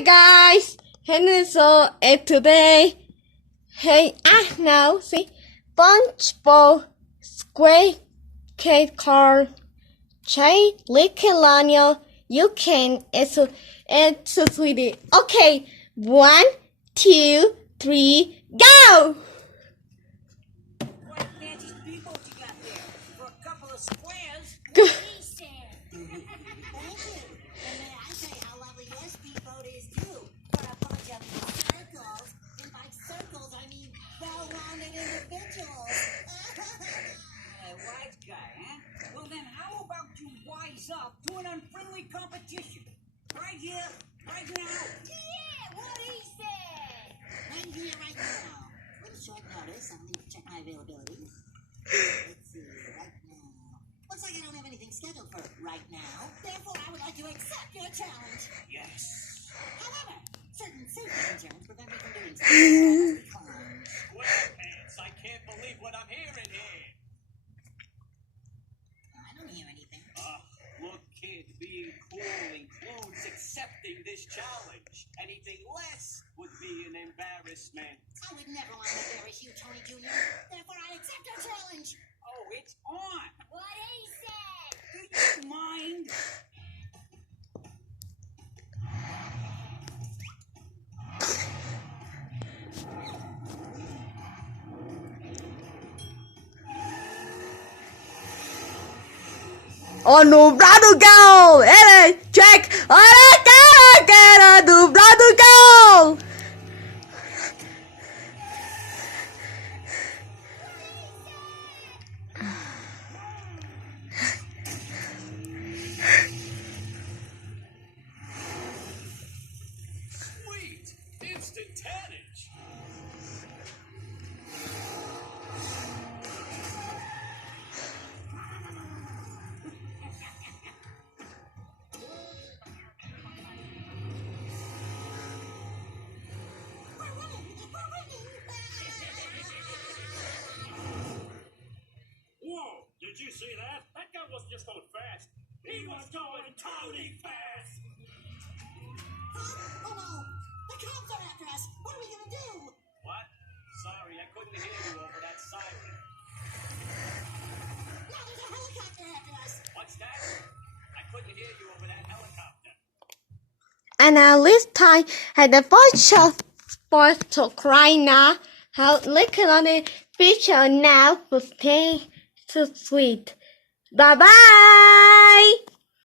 Hi guys, and so today, now see, Spongebob, Square Car, Chai, Nickelodeon, you can, it's sweetie. Okay, 1, 2, 3, go! What fancy speedboat you got there? For a couple of squares? Go. He said. Thank you. And may I say how lovely your speedboat is too? For a bunch of circles. And by circles, I mean well-rounded individuals. Wise guy, huh? Well then, how about you wise up to an unfriendly competition? Right here, right now. Yeah, what he said. Right here, right now. With short notice, I'll need to check my availability. Let's see, right now. Looks like I don't have anything scheduled for right now. Therefore, I would like to accept your challenge. Yes. However, certain safety concerns prevent me from doing so. Squarepants, I can't believe what I'm hearing here. I don't hear anything. Look, kid, being cool includes accepting this challenge. Anything less would be an embarrassment. I would never want to embarrass you, Tony Jr. Therefore, I accept your challenge. Oh, it's on. What he said. Do you mind? Nublado go! Check! Nublado go! Sweet. Instantaneous. Whoa, did you see that? That guy wasn't just going fast. He was going Tony fast. Huh? Oh no! The cops are after us! What are we gonna do? What? Sorry, I couldn't hear you over that siren. Now there's a helicopter after us! What's that? I couldn't hear you over that helicopter. And now this time, had the voice of sports to cry now. How looking on the picture now will stay so sweet. Bye bye!